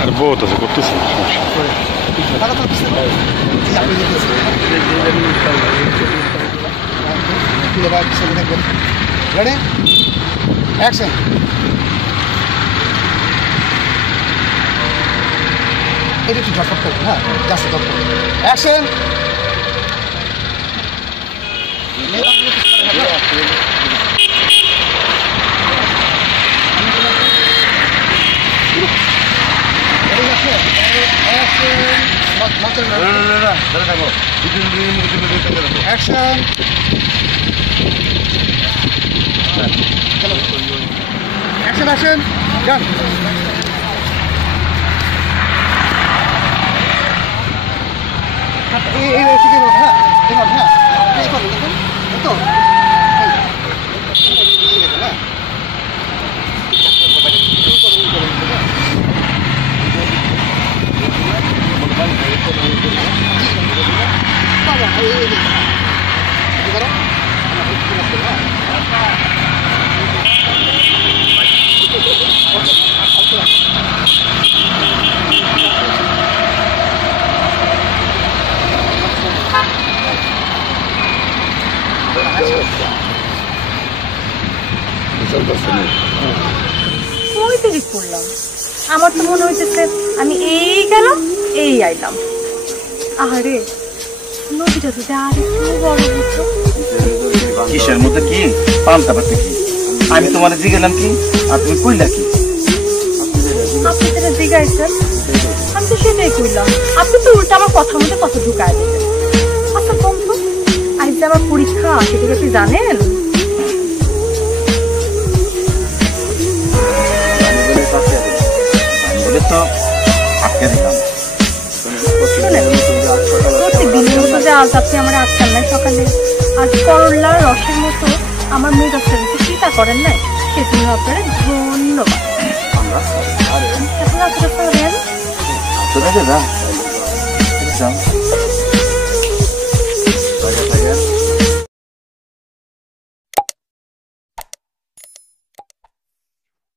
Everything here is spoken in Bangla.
আর বহুত আছে করতেছি Ready? Action. Ini tu jatuh tu, ha? Jatuh tu. Action. Action. Action, action. Gun. আমার তো মনে হইতেছে আমি এই গেলাম এই আইলাম। আরে নদীটা তো আর একটু বড় হতো। কিসের মধ্যে কি পান্তা পাতে কি আমি তোমার জিগেলাম কি আর তুমি কইলা কি? আপনি যেটা জিগাইছেন আমি তো সেটাই কইলাম, আপনি তো উল্টা আমার কথার মধ্যে কথা ঢুকায় দিলেন। আচ্ছা বন্ধু, আজ যে আমার পরীক্ষা সেটা কি জানেন? তো আটকে দিলাম। প্রতিদিনের মতো যে আজ আপনি আমার আটকান নাই সকালে, আজ করলার রসের মতো আমার মেজাজটা চিন্তা করেন নাই, সেজন্য আপনার ধন্যবাদ। আমরা